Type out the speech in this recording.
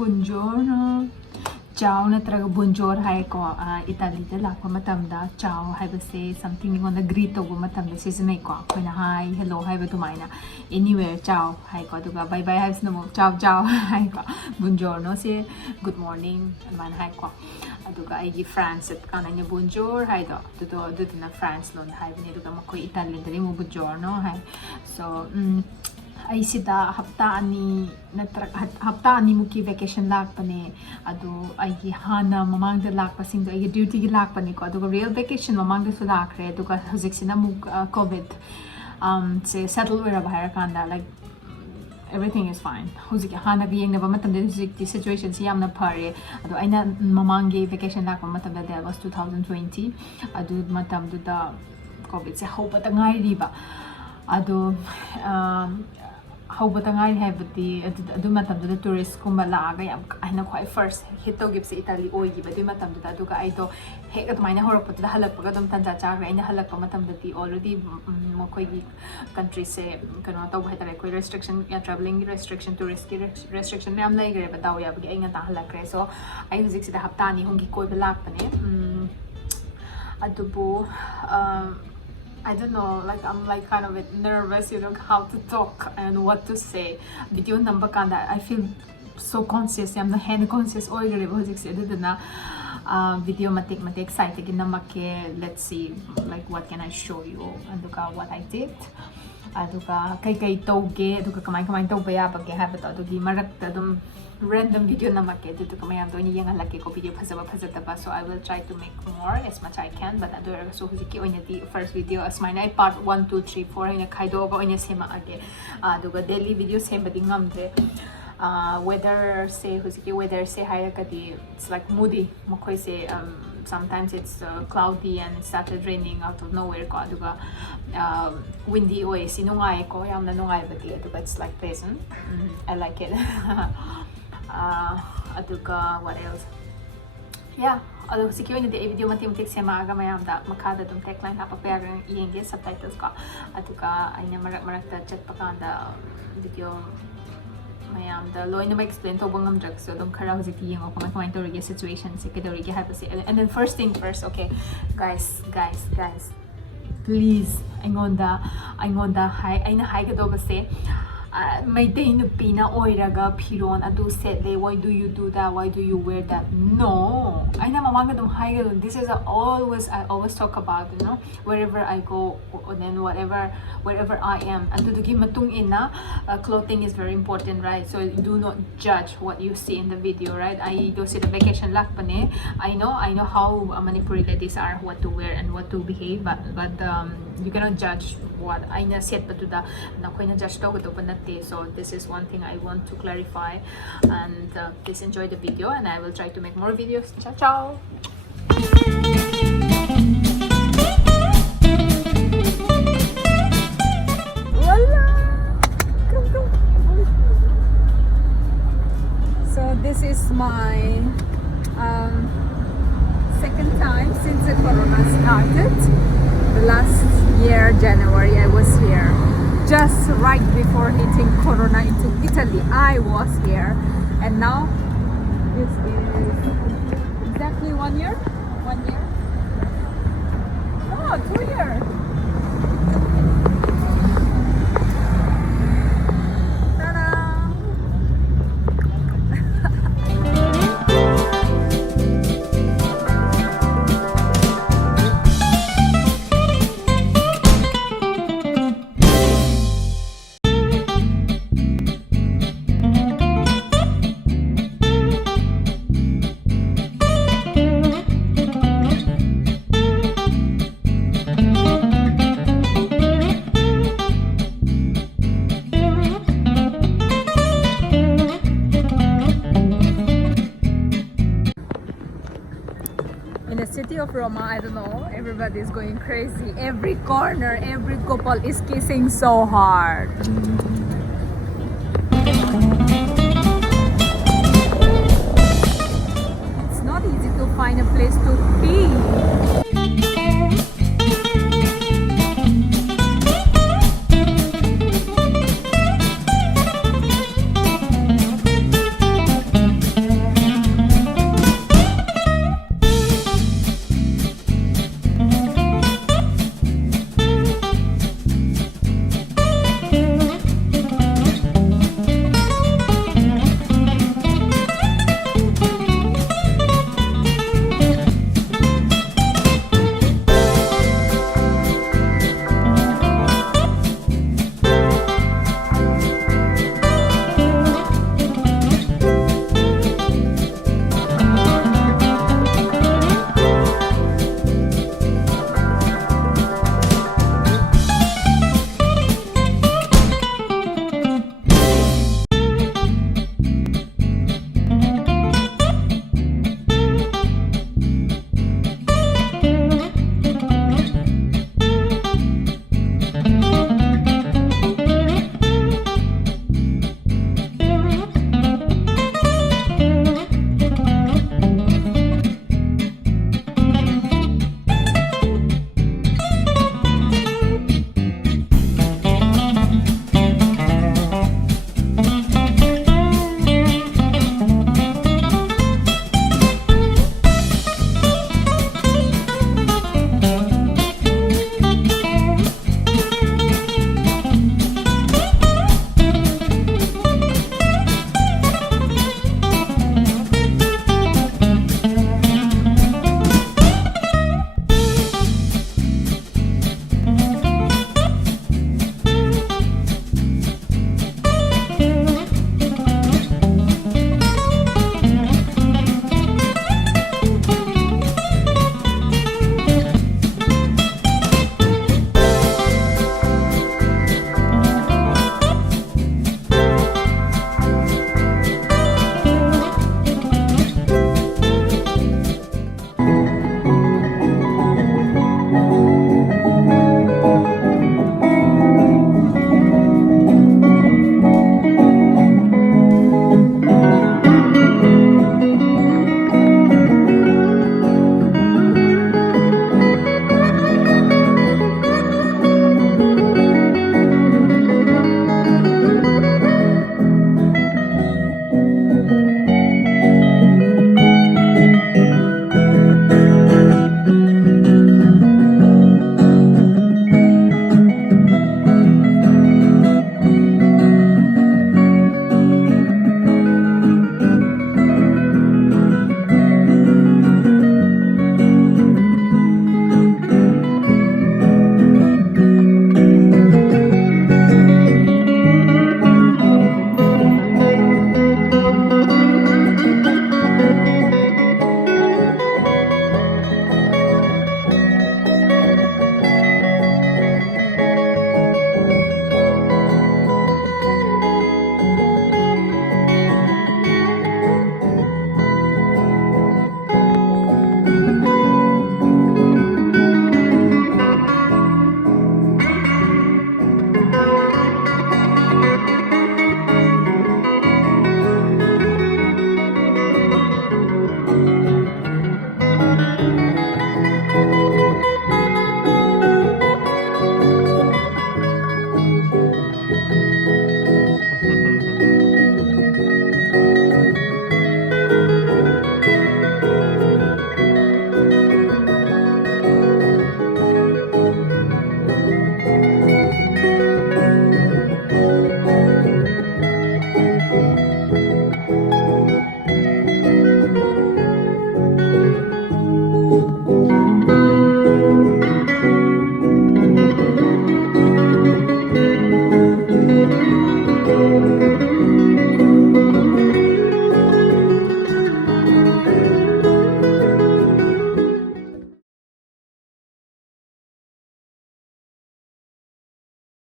Buongiorno. Ciao natraga bonjour hai ko Italy da lakpa matamda ciao hai base something on the greet over matamda season ko na hi hello hai ba tumaina anywhere ciao hai ko duga bye bye hai no ciao ciao hai ko buongiorno se good morning man hai ko aduga ai gi France at kana nya bonjour hai do na France lon hai ni duga mako Italy dali mo buongiorno hai so ay sida hafta ani hafta ani muki vacation lakpane adu ay hana mamang da lakpa sing do ay duty gi lakpane ko adu real vacation mamang da su lakre adu ka hojik sina muk covid say settle where bahar kanda like everything is fine hojik hana gi yeng na ba matam de hojik the situation si yamna phare adu aina mamang gi vacation lakpa matam da that was 2020 adu matam du da covid se hope ta ngai ri ba adu how but I have the matam the tourist kumbalaga yam I quite first hit to give Italy oy but the matam the duka I do hate at mine horror put the halakpagadum tanzacha and halakamatam the already mokogi country say cannot have restriction traveling restriction tourist restriction I'm like but now we are getting at halakre so I was the haptani hongi koi balakane adubu I don't know, like I'm like kind of nervous, you know, how to talk and what to say. Video number kanda, I feel so conscious. I'm the hand conscious. Oy gre bhojik se dudna video matik excited ginamake. Let's see, like what can I show you? Aduka what I did. Aduka kai toge. Aduka kamay toge ya pag habit adugi marakta dum random video namake dito kamayam do ni yang laki ko video phasaba so I will try to make more as much I can but ado so huziki onya di first video as my night part 1 2 3 4 ina khaido ba onya sema age aduga daily video sema di ngamde weather say huziki weather say hayakati it's like moody makoi say sometimes it's cloudy and it started raining out of nowhere ko aduga windy oy sinungai ko yamna nungai bati aduga it's like pleasant I like it aduga what else yeah aduga sikyo ni de video matik sema aga mayam da makada dum tagline ha pa yenge subtitles ka aduga aina marak ta chat pakanda video mayam da loina ma explain to bangam drug so dum khara hojik yengo kamay to rige situation se kedori ge have and then first thing first okay guys please aingonda hi aina hi ga do ba se may day no pina oiraga piron adu set le why do you do that why do you wear that no I na mamanga dum high this is I always talk about you know wherever I go and then wherever I am and to give matung ina clothing is very important right so do not judge what you see in the video right I do see the vacation lakpane I know how Manipuri ladies are what to wear and what to behave but you cannot judge what I na set but to the na ko na judge to but so this is one thing I want to clarify and please enjoy the video and I will try to make more videos. Ciao ciao. Voila. Come. So this is my second time since the corona started. The last year January I was here just right before hitting corona into Italy. I was here and now this is exactly 1 year. 1 year? No, 2 years. City of Roma, I don't know, everybody is going crazy. Every corner, every couple is kissing so hard.